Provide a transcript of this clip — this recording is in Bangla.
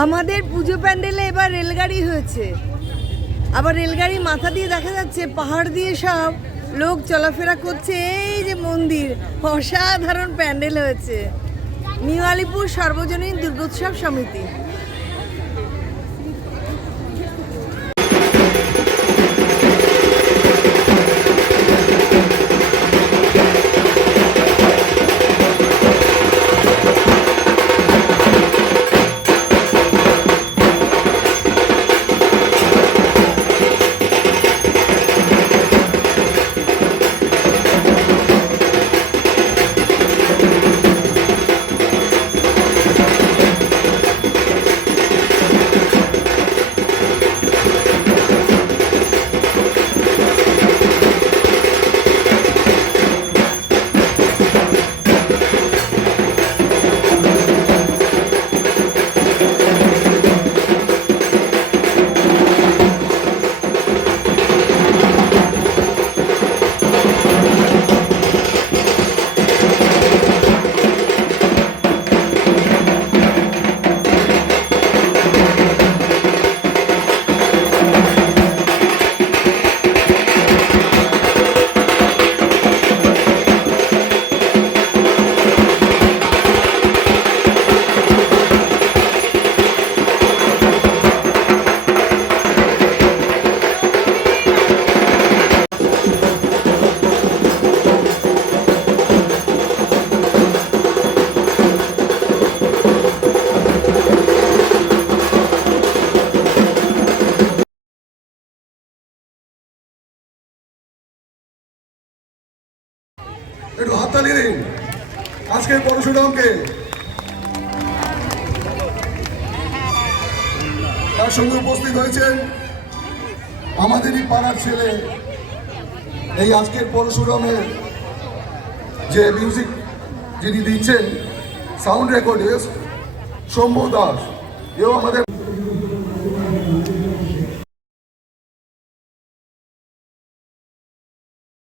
আমাদের পুজো প্যান্ডেলে এবার রেলগাড়ি হয়েছে। আবার রেলগাড়ি মাথা দিয়ে দেখা যাচ্ছে, পাহাড় দিয়ে সব লোক চলাফেরা করছে। এই যে মন্দির, অসাধারণ প্যান্ডেল হয়েছে। নিউ আলিপুর সর্বজনীন দুর্গোৎসব সমিতি। একটু হাততালি দিন। আজকের পরশুরামকে। তার সঙ্গে উপস্থিত হয়েছেন আমাদেরই পাড়ার ছেলে। এই আজকের পরশুরামের যে মিউজিক যিনি দিচ্ছেন সাউন্ড রেকর্ডিস্ট শম্ভু দাস। এও আমাদের